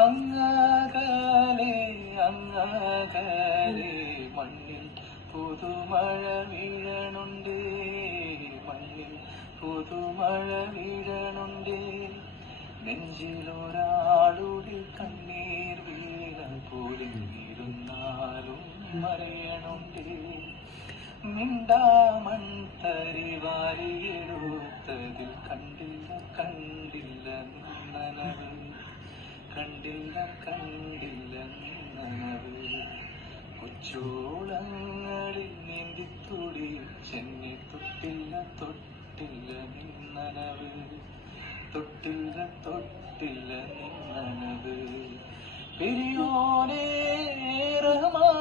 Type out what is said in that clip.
അങ്ങകലെ അങ്ങകലെ മണ്ണിൽ പുതുമഴ വീഴണുണ്ട്, മണ്ണിൽ പുതുമഴ വീഴണുണ്ട്. നെഞ്ചിലൊരാളുടെ കണ്ണീർ വീണ പോലിരുന്നാലും മറിയണുണ്ട്. മിണ്ടാമൺ തരിവാരിയെടുത്തതിൽ കണ്ടില്ല കണ്ടില്ല നിന്നനവ്, കണ്ടില്ല കണ്ടില്ല നിന്നനവ്. കൊച്ചോളങ്ങളിൽ നീന്തിത്തുടി ചെന്നി തൊട്ടില്ല തൊട്ടില്ല നിന്നനവ്, തൊട്ടില്ല തൊട്ടില്ല നിന്നനവ്. പെരിയോനേ റഹ്മാനേ